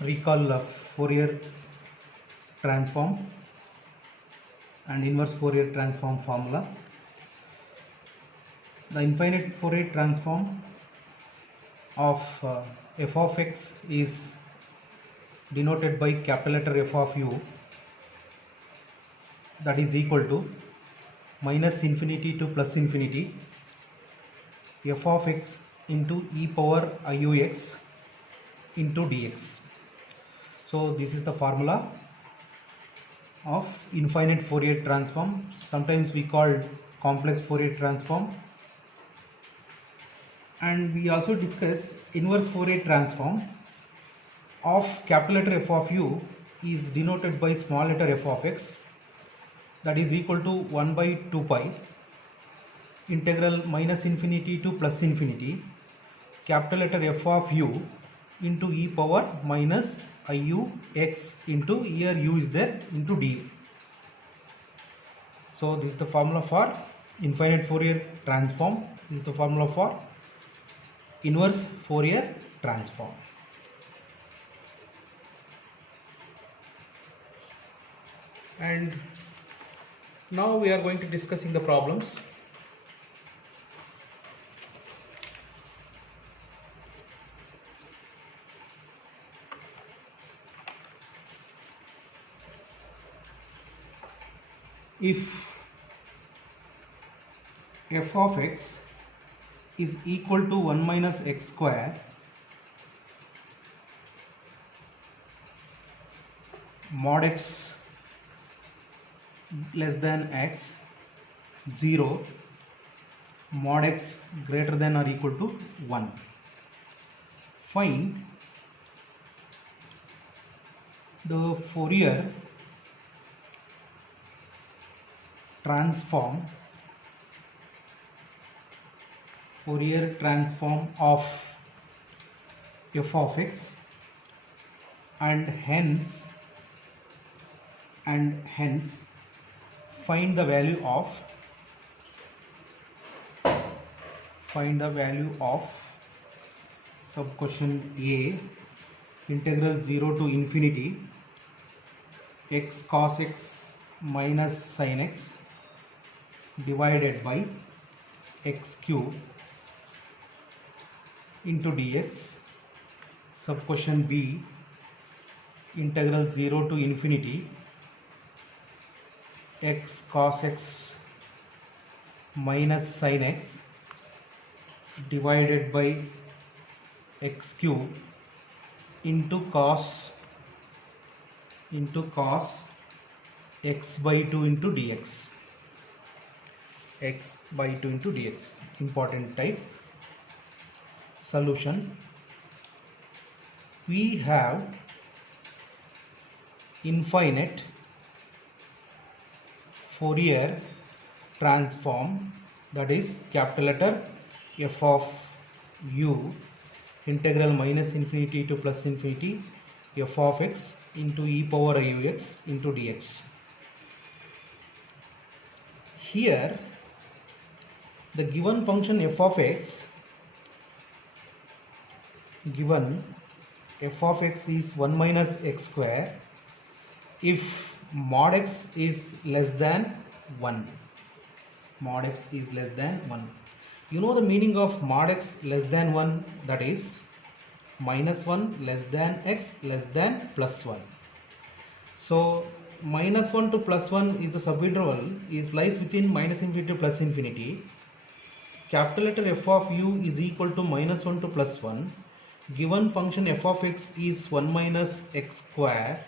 recall Fourier transform and inverse Fourier transform formula. The infinite Fourier transform of f of x is denoted by capital letter F of u, that is equal to minus infinity to plus infinity f of x into e power iux into dx. So this is the formula of infinite Fourier transform. Sometimes we call complex Fourier transform, and we also discuss inverse Fourier transform of capital letter F of u is denoted by small letter f of x, that is equal to 1 by 2 pi integral minus infinity to plus infinity capital letter F of u into e power minus iux into, here u is there, into d. So this is the formula for infinite Fourier transform. This is the formula for inverse Fourier transform. And now we are going to discussing the problems. If f of x is equal to 1 minus x square, mod x less than x, 0, mod x greater than or equal to 1, find the Fourier transform of f of x, and hence find the value of sub question A, integral 0 to infinity x cos x minus sin x divided by x cube into dx. Sub question B, integral 0 to infinity x cos x minus sin x divided by x cube into cos x by 2 into dx. X by 2 into dx. Important type. Solution. We have infinite Fourier transform, that is capital letter F of u integral minus infinity to plus infinity f of x into e power iux into dx. Here the given function f of x is 1 minus x square if mod x is less than 1. You know the meaning of mod x less than 1, that is minus 1 less than x less than plus 1. So minus 1 to plus 1 is the subinterval, lies within minus infinity to plus infinity. Capital letter F of u is equal to minus 1 to plus 1. Given function f of x is 1 minus x square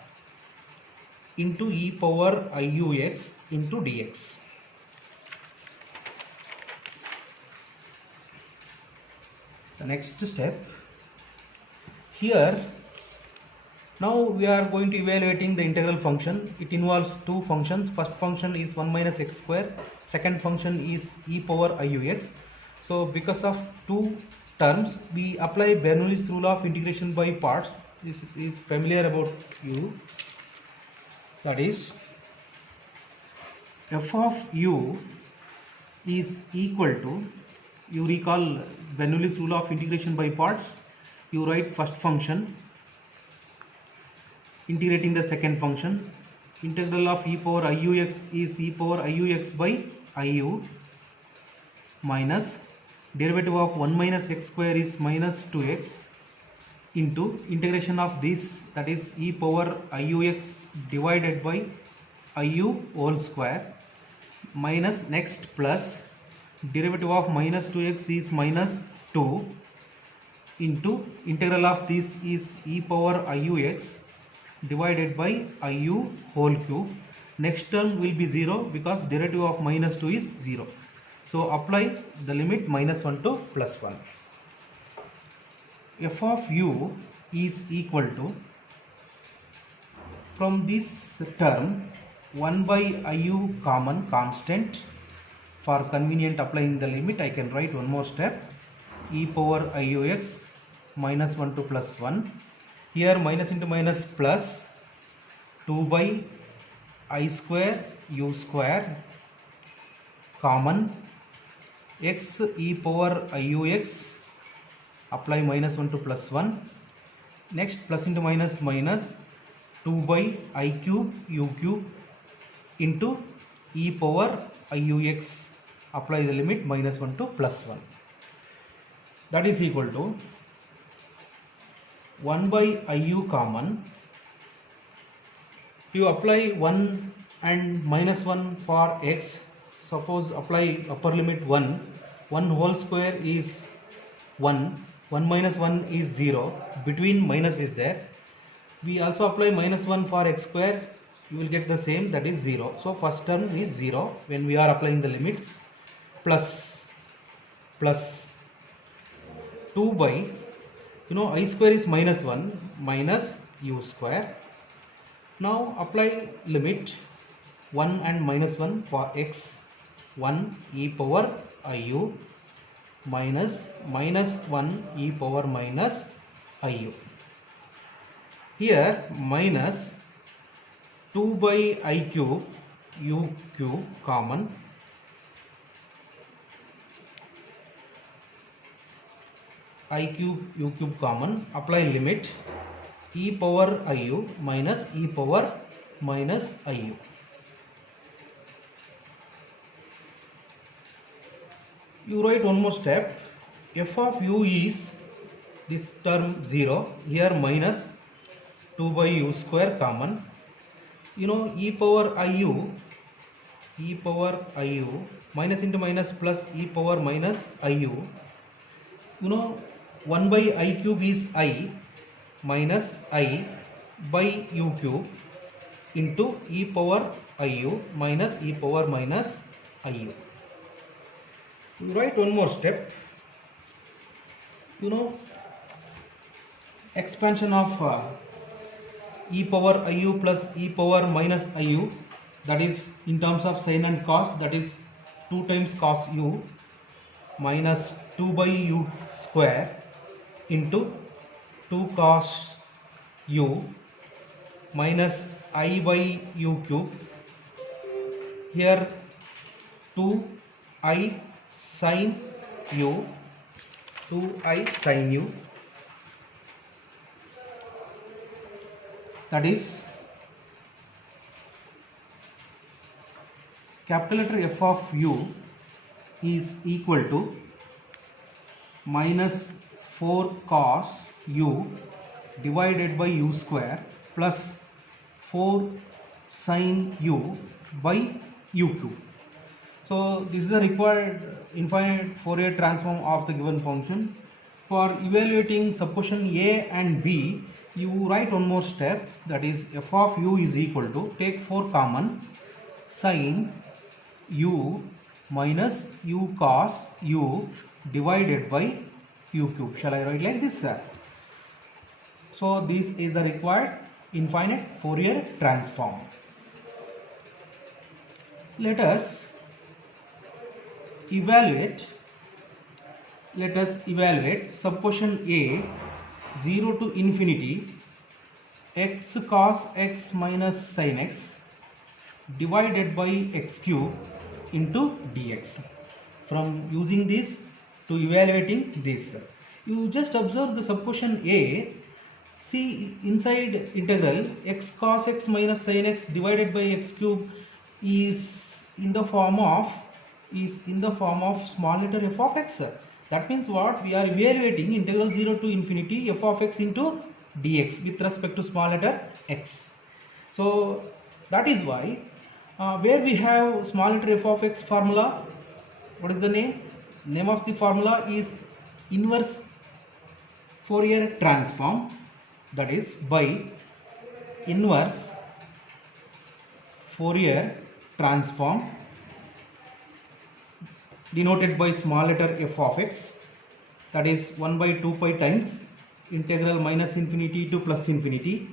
into e power iux into dx. The next step, here now we are going to evaluating the integral function. It involves two functions. First function is 1 minus x square, second function is e power iux. So because of two terms, we apply Bernoulli's rule of integration by parts. This is familiar about you, that is f of u is equal to, you recall Bernoulli's rule of integration by parts, you write first function integrating the second function. Integral of e power iux is e power iux by iu minus derivative of 1 minus x square is minus 2x into integration of this, that is e power iux divided by iu whole square, minus next plus derivative of minus 2x is minus 2 into integral of this is e power iux divided by iu whole cube. Next term will be 0 because derivative of minus 2 is 0. So apply the limit minus 1 to plus 1. F of u is equal to, from this term 1 by iu common constant. For convenient applying the limit, I can write one more step, e power iux minus 1 to plus 1. Here minus into minus plus 2 by I square u square common x e power iux, apply minus 1 to plus 1. Next plus into minus minus 2 by I cube u cube into e power iux, apply the limit minus 1 to plus 1. That is equal to 1 by iu common. You apply 1 and minus 1 for x. Suppose apply upper limit 1. 1 whole square is 1. 1 minus 1 is 0. Between minus is there. We also apply minus 1 for x square. You will get the same, that is 0. So first term is 0 when we are applying the limits. Plus 2 by, I square is minus 1 minus u square. Now apply limit 1 and minus 1 for x. 1 e power iu minus minus 1 e power minus iu. Here minus 2 by I cube u cube common. I cube u cube common. Apply limit e power iu minus e power minus iu. You write one more step. F of u is this term 0. Here minus 2 by u square common. E power iu minus into minus plus e power minus iu. 1 by I cube is I minus I by u cube into e power iu minus e power minus iu. We write one more step. Expansion of e power iu plus e power minus iu, that is in terms of sin and cos, that is 2 times cos u minus 2 by u square into 2 cos u minus I by u cube. Here 2i sin u, 2i sin u, that is capital letter F of u is equal to minus 4 cos u divided by u square plus 4 sin u by u cube. So this is the required infinite Fourier transform of the given function. For evaluating supposition A and B, you write one more step, that is f of u is equal to, take 4 common, sin u minus u cos u divided by u cube. Shall I write like this, sir? So this is the required infinite Fourier transform. Let us evaluate supposition A 0 to infinity x cos x minus sin x divided by x cube into dx. From using this to evaluating this, you just observe the supposition A See, inside integral x cos x minus sin x divided by x cube is in the form of small letter f of x. That means what? We are evaluating integral 0 to infinity f of x into dx with respect to small letter x. So that is why where we have small letter f of x formula, what is the name? Name of the formula is inverse Fourier transform, that is by inverse Fourier transform denoted by small letter f of x, that is 1 by 2 pi times integral minus infinity to plus infinity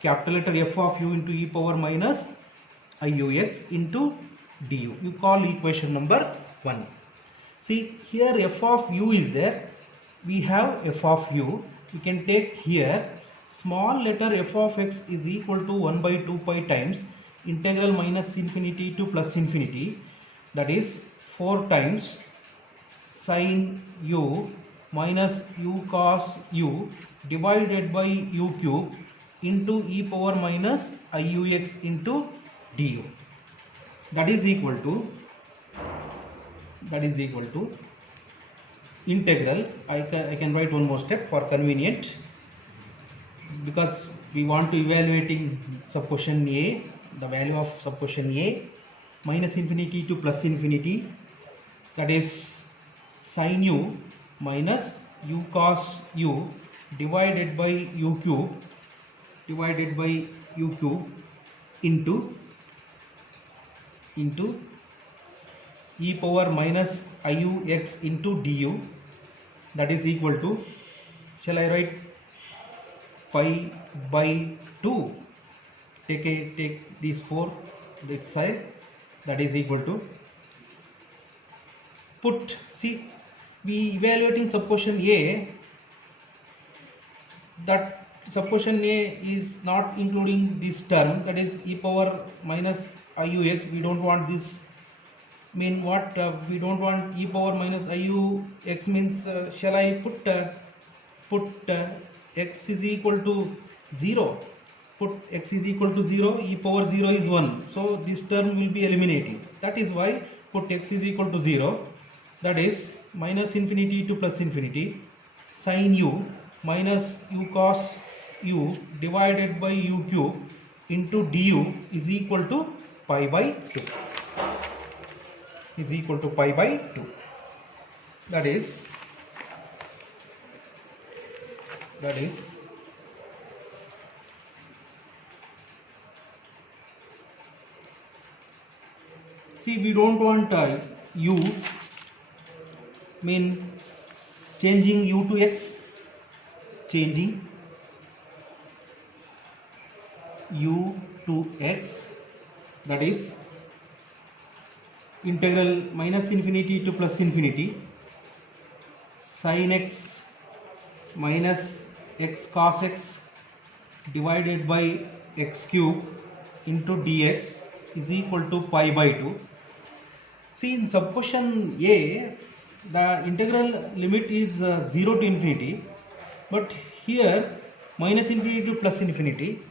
capital letter f of u into e power minus iux into du. You call equation number 1. See, here f of u is there, we have f of u. We can take here small letter f of x is equal to 1 by 2 pi times integral minus infinity to plus infinity, that is 4 times sin u minus u cos u divided by u cube into e power minus iux into du. That is equal to integral. I can write one more step for convenient, because we want to evaluating subquotient A, the value of subquotient A, minus infinity to plus infinity, that is sin u minus u cos u divided by u cube into e power minus iux into du. That is equal to, shall I write pi by 2, take these 4 this side, that is equal to, put, see, we evaluating subquotient A, that subquotient A is not including this term, that is e power minus iux. We don't want this, mean what? We don't want e power minus iux means shall I put x is equal to 0, put x is equal to 0, e power 0 is 1, so this term will be eliminated. That is why put x is equal to 0, that is minus infinity to plus infinity sin u minus u cos u divided by u cube into du is equal to pi by 2. Is equal to pi by 2. That is see, we don't want u, mean changing u to x, changing u to x, that is integral minus infinity to plus infinity sin x minus x cos x divided by x cube into dx is equal to pi by 2. See, in subquotient A, the integral limit is 0 to infinity, but here minus infinity to plus infinity.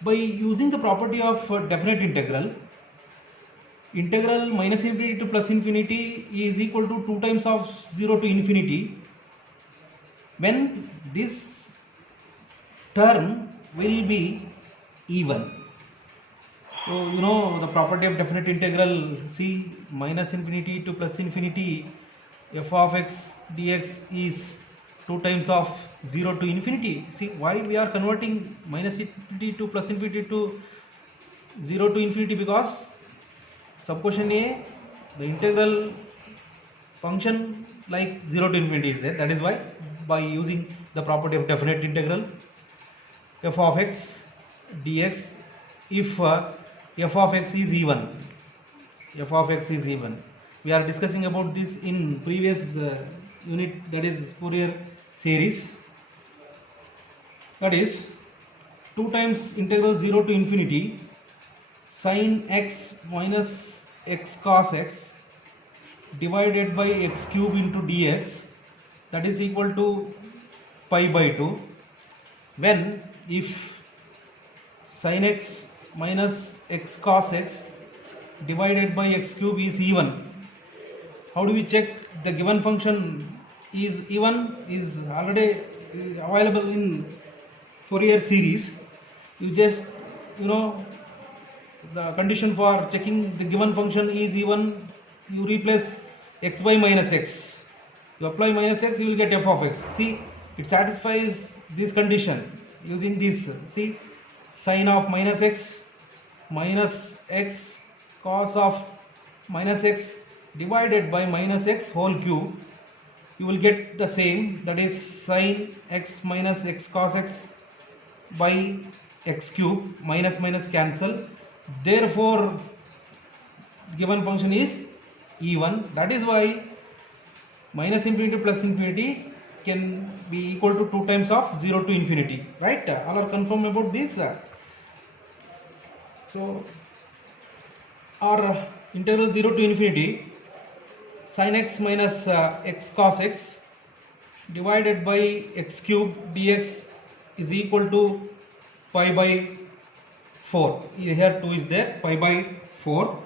By using the property of definite integral minus infinity to plus infinity is equal to 2 times of 0 to infinity, when this term will be even. So you know the property of definite integral, see, minus infinity to plus infinity f of x dx is 2 times of 0 to infinity. See, why we are converting minus infinity to plus infinity to 0 to infinity? Because subquotient A, the integral function like 0 to infinity is there. That is why by using the property of definite integral f of x dx, if f of x is even, we are discussing about this in previous unit, that is Fourier series, that is 2 times integral 0 to infinity sin x minus x cos x divided by x cube into dx, that is equal to pi by 2. when if sin x minus x cos x divided by x cube is even. How do we check the given function is even? Is already available in Fourier series. You just the condition for checking the given function is even, you replace x by minus x, you apply minus x, you will get f of x. See, it satisfies this condition using this. See, sin of minus x cos of minus x divided by minus x whole cube, you will get the same, that is sin x minus x cos x by x cube, minus minus cancel, therefore given function is even. That is why minus infinity to plus infinity can be equal to 2 times of 0 to infinity, right? All are confirmed about this. So our integral 0 to infinity sin x minus x cos x divided by x cube dx is equal to pi by 4. Here 2 is there, pi by 4.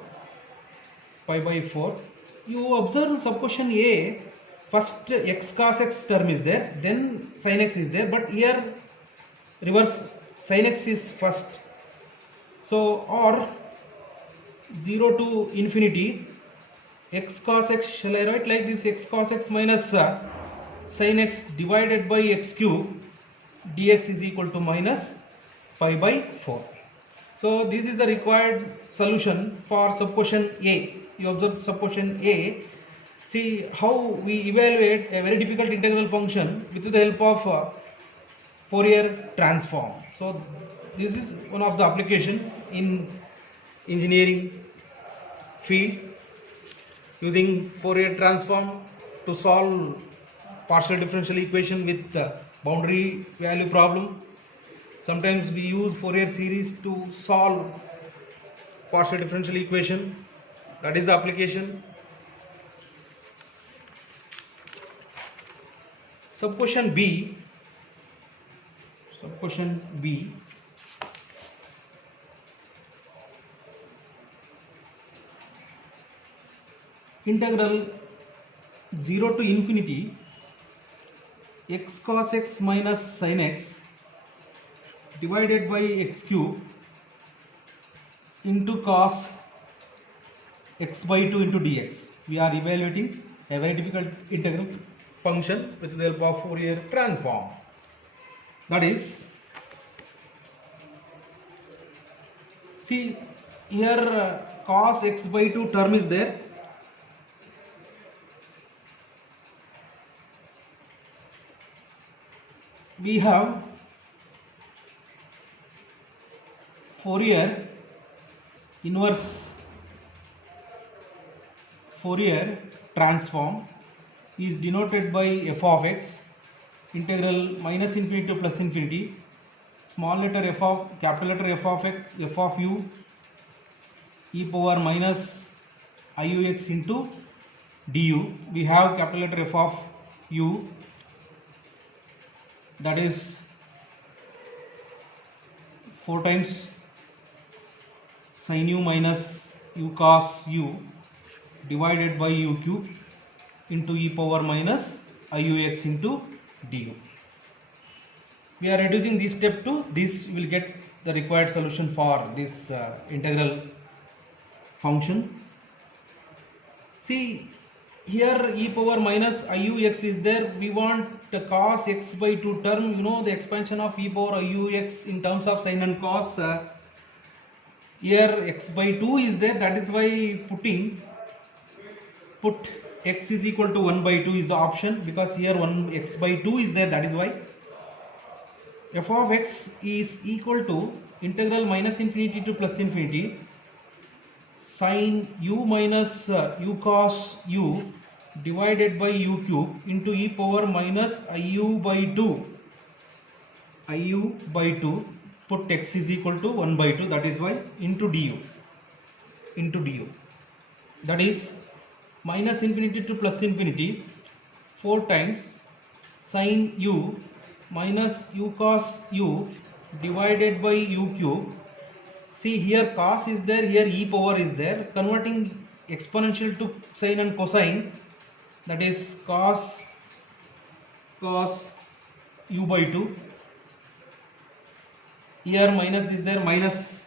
You observe sub question A, first x cos x term is there, then sin x is there, but here reverse, sin x is first. So or 0 to infinity x cos x, shall I write like this, x cos x minus sin x divided by x cube dx is equal to minus pi by 4. So this is the required solution for sub question A. You observe sub question A. See how we evaluate a very difficult integral function with the help of Fourier transform. So this is one of the application in engineering field, using Fourier transform to solve partial differential equation with boundary value problem. Sometimes we use Fourier series to solve partial differential equation. That is the application. Sub question B. Integral 0 to infinity x cos x minus sin x divided by x cube into cos x by 2 into dx. We are evaluating a very difficult integral function with the help of Fourier transform. That is, see here cos x by 2 term is there. We have Fourier inverse Fourier transform is denoted by f of x, integral minus infinity to plus infinity, small letter f of, capital letter f of x, f of u, e power minus iux into du. We have capital letter f of u, that is 4 times sin u minus u cos u divided by u cube into e power minus iux into du. We are reducing this step to this, will get the required solution for this integral function. See here e power minus iux is there. We want the cos x by 2 term, the expansion of e power iux in terms of sin and cos. Here x by 2 is there, that is why put x is equal to 1 by 2 is the option, because here x by 2 is there, that is why. F of x is equal to integral minus infinity to plus infinity sin u minus u cos u divided by u cube into e power minus iu by 2. Put x is equal to 1 by 2, that is why, into du. That is minus infinity to plus infinity 4 times sin u minus u cos u divided by u cube. See, here cos is there, here e power is there. Converting exponential to sine and cosine, that is cos u by 2. Here minus is there, minus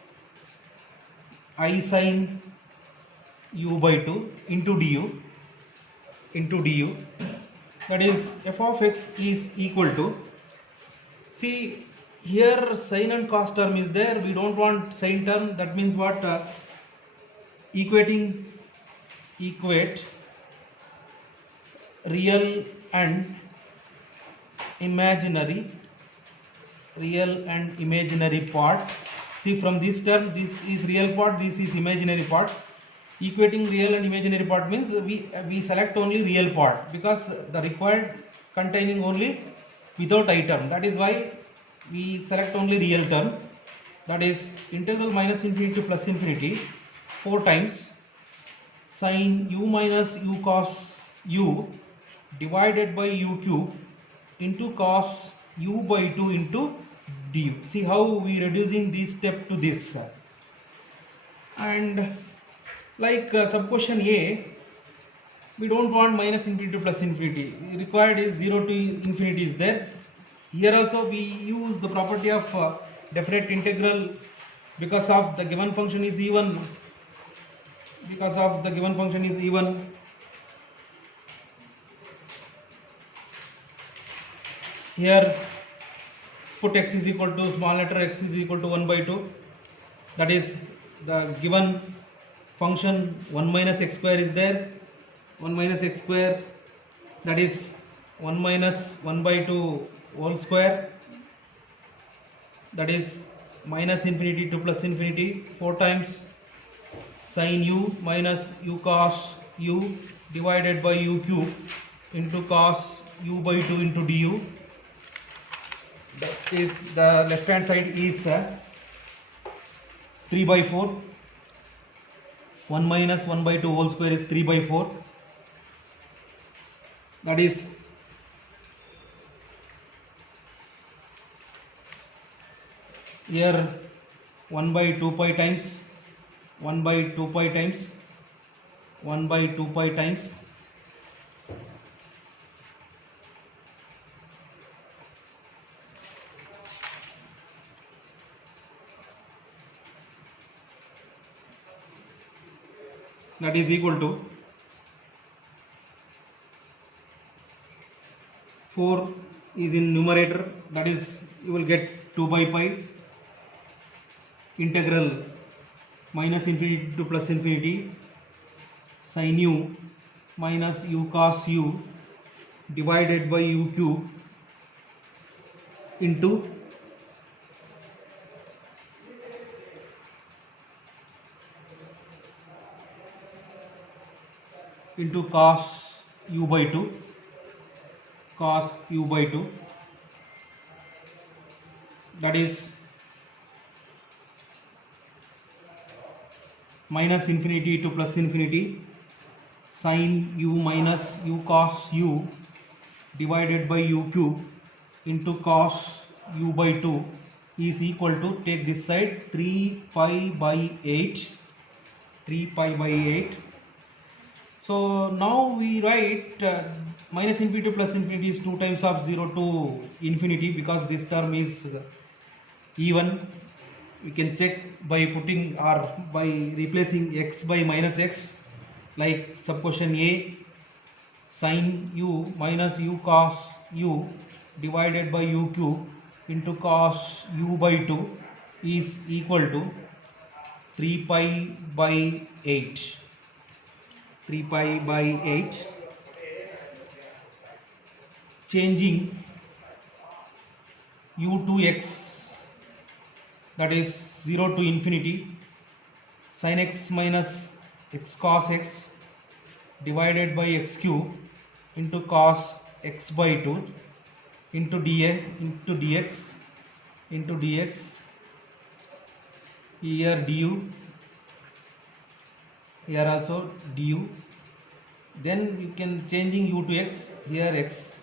I sine u by 2 into du. That is f of x is equal to, see here sine and cos term is there, we don't want sine term. That means what? Equate real and imaginary part. See, from this term, this is real part, this is imaginary part. Equating real and imaginary part means we select only real part, because the required containing only without I term. That is why we select only real term. That is integral minus infinity to plus infinity 4 times sine u minus u cos u divided by u cube into cos u by 2 into du. See how we reducing this step to this. And like sub question A, we don't want minus infinity to plus infinity. Required is 0 to infinity is there. Here also we use the property of definite integral, because of the given function is even. Here put x is equal to small letter x is equal to 1 by 2. That is the given function 1 minus x square is there. 1 minus x square, that is 1 minus 1 by 2 whole square. That is minus infinity to plus infinity 4 times sine u minus u cos u divided by u cube into cos u by 2 into du. That is, the left hand side is 3 by 4. 1 minus 1 by 2 whole square is 3 by 4. That is here 1 by 2 pi times 1 by 2 pi times 1 by 2 pi times that is equal to 4 is in numerator, that is you will get 2 by pi integral minus infinity to plus infinity sin u minus u cos u divided by u cube into cos u by 2, that is minus infinity to plus infinity sin u minus u cos u divided by u cube into cos u by 2 is equal to, take this side, 3 pi by 8. So now we write minus infinity to plus infinity is 2 times of 0 to infinity, because this term is even. We can check by putting or by replacing x by minus x, like sub question A, sin u minus u cos u divided by u cube into cos u by 2 is equal to 3 pi by 8. Changing u to x, that is 0 to infinity, sin x minus x cos x divided by x cube into cos x by 2 into dx here du, here also du. Then you can changing u to x, here x,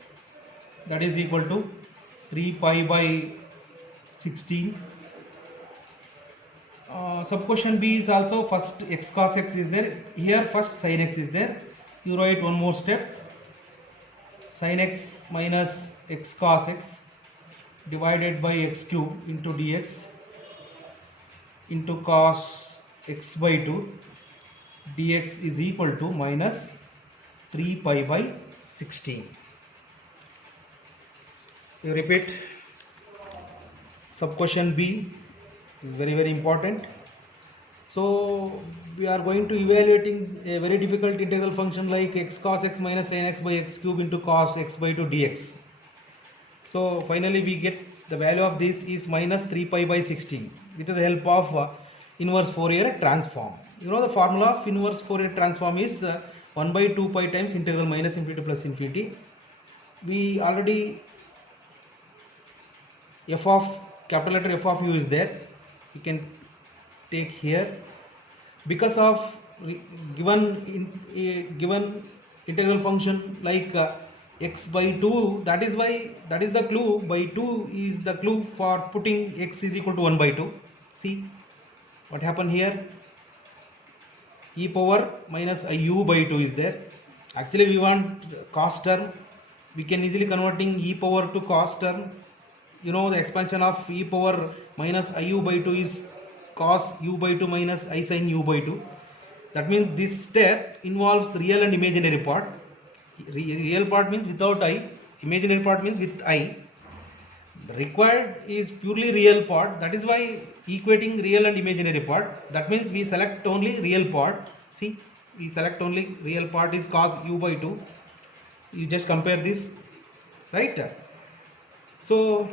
that is equal to 3 pi by 16. Sub question B is also first x cos x is there. Here first sin x is there. You write one more step. Sin x minus x cos x divided by x cube into dx into cos x by 2 dx is equal to minus 3 pi by 16. You repeat. Sub question B is very important. So we are going to evaluating a very difficult integral function like x cos x minus sin x by x cube into cos x by 2 dx. So finally we get the value of this is minus 3 pi by 16 with the help of inverse Fourier transform. You know the formula of inverse Fourier transform is 1 by 2 pi times integral minus infinity plus infinity. We already f of capital letter f of u is there. You can take here because of given integral function like x by 2, that is the clue. By 2 is the clue for putting x is equal to 1 by 2. See what happened here. E power minus iu by 2 is there. Actually we want cos term. We can easily converting e power to cos term. You know the expansion of e power minus iu by 2 is cos u by 2 minus I sin u by 2. That means this step involves real and imaginary part. Real part means without I, imaginary part means with I. The required is purely real part. That is why equating real and imaginary part. That means we select only real part. See, we select only real part is cos u by 2. You just compare this, right? So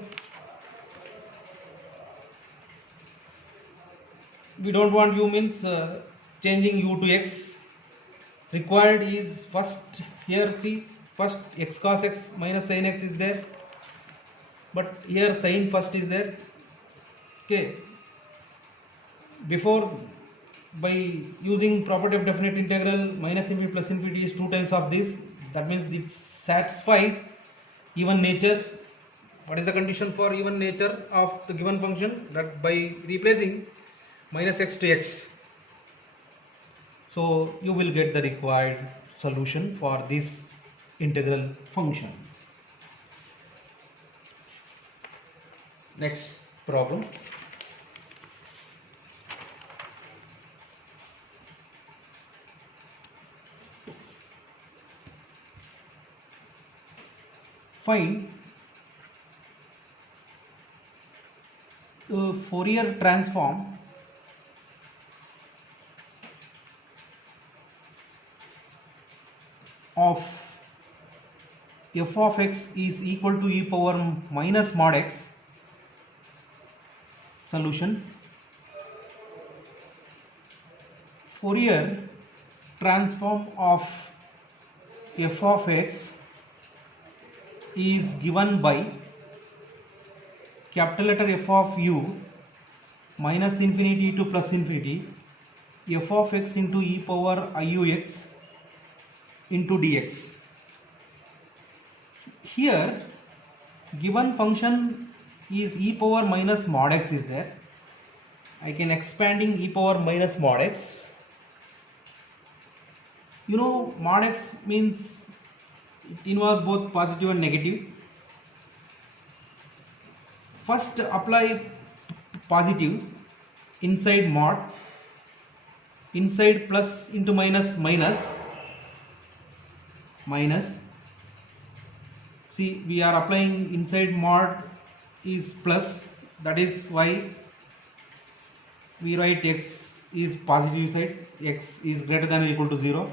we don't want u means changing u to x. Required is first here, see, first x cos x minus sin x is there, but here sin first is there. Okay, before by using property of definite integral minus infinity plus infinity is 2 times of this. That means it satisfies even nature. What is the condition for even nature of the given function? That by replacing minus x to x, so you will get the required solution for this integral function. Next problem. Find Fourier transform of f of x is equal to e power minus mod x. Solution. Fourier transform of f of x is given by capital letter f of u minus infinity to plus infinity f of x into e power iux into dx. Here given function is e power minus mod x is there. I can expanding e power minus mod x. You know mod x means it involves both positive and negative. First apply positive inside mod, inside plus into minus minus minus. See, we are applying inside mod is plus, that is why we write x is positive side, x is greater than or equal to 0.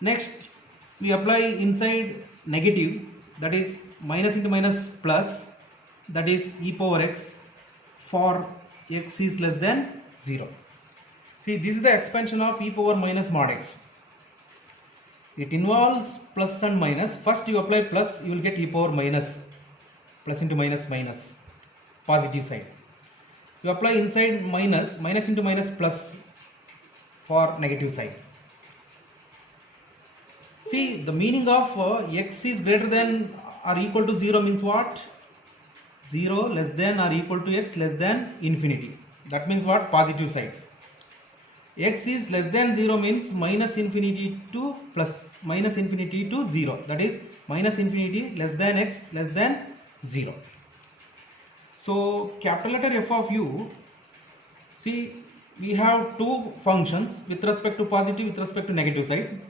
Next we apply inside negative, that is minus into minus plus, that is e power x for x is less than 0. See, this is the expansion of e power minus mod x. It involves plus and minus. First you apply plus, you will get e power minus, plus into minus minus, positive side. You apply inside minus, minus into minus plus for negative side. See, the meaning of x is greater than or equal to 0 means what? 0 less than or equal to x less than infinity. That means what? Positive side. X is less than 0 means minus infinity to plus, minus infinity to 0. That is minus infinity less than x less than 0. So capital letter F of u, see, we have two functions with respect to positive, with respect to negative side.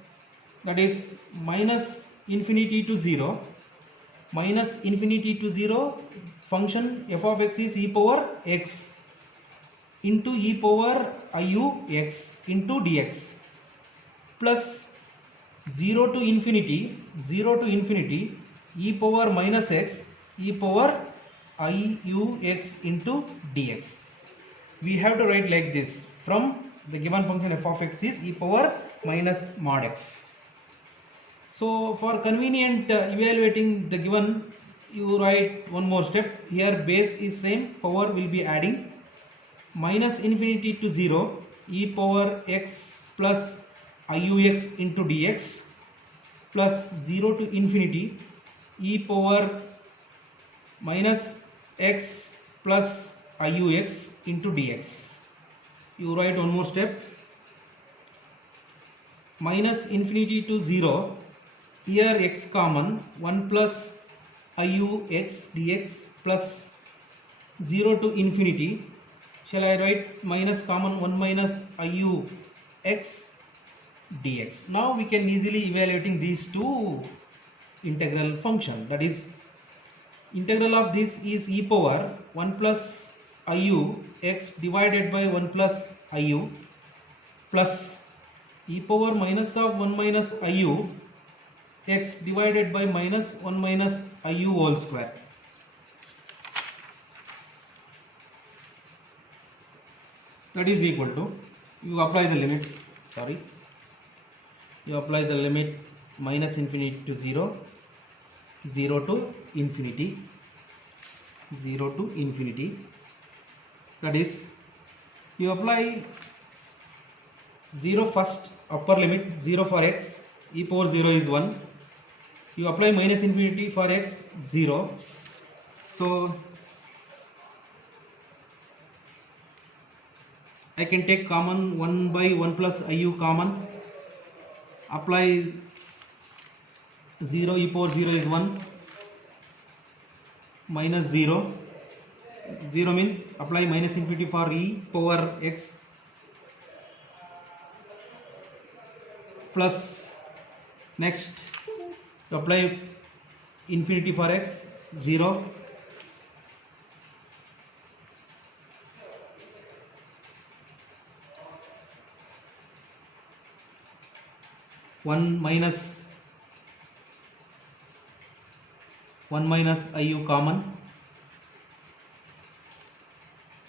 That is minus infinity to 0. Minus infinity to 0, function f of x is e power x into e power iu x into dx, plus 0 to infinity e power minus x e power iu x into dx. We have to write like this: from the given function f of x is e power minus mod x. So for convenient evaluating the given, you write one more step. Here base is same, power will be adding. Minus infinity to 0 e power x plus iux into dx, plus 0 to infinity e power minus x plus iux into dx. You write one more step. Minus infinity to 0, here x common, 1 plus iux dx, plus 0 to infinity, shall I write minus common, 1 minus iu x dx. Now we can easily evaluating these two integral function. That is, integral of this is e power 1 plus iu x divided by 1 plus iu, plus e power minus of 1 minus iu x divided by minus 1 minus iu whole square. That is equal to, you apply the limit, you apply the limit minus infinity to 0, 0 to infinity, 0 to infinity. That is, you apply 0 first, upper limit 0 for x, e power 0 is 1. You apply minus infinity for x, 0. So I can take common 1 by 1 plus iu common, apply 0 e power 0 is 1, minus 0, 0 means apply minus infinity for e power x, plus next apply infinity for x, 0, one minus iu common,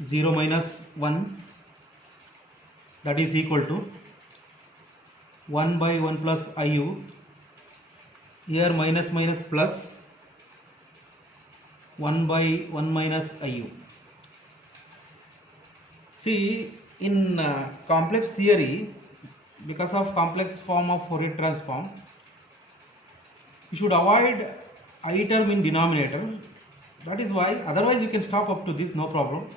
0 minus 1, that is equal to 1 by 1 plus iu, here minus minus plus 1 by 1 minus iu. See, in complex theory, because of complex form of Fourier transform, you should avoid I term in denominator. That is why, otherwise you can stop up to this, no problem.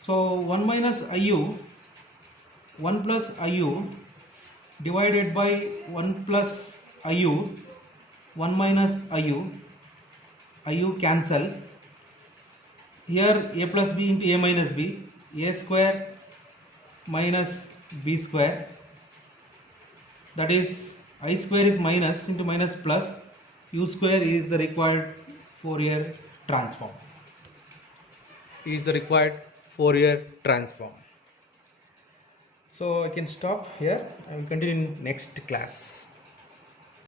So 1 minus iu, 1 plus iu divided by 1 plus iu, 1 minus iu cancel. Here a plus b into a minus b, a square minus b square, that is I square is minus into minus plus, u square is the required Fourier transform. So I can stop here. I will continue in next class.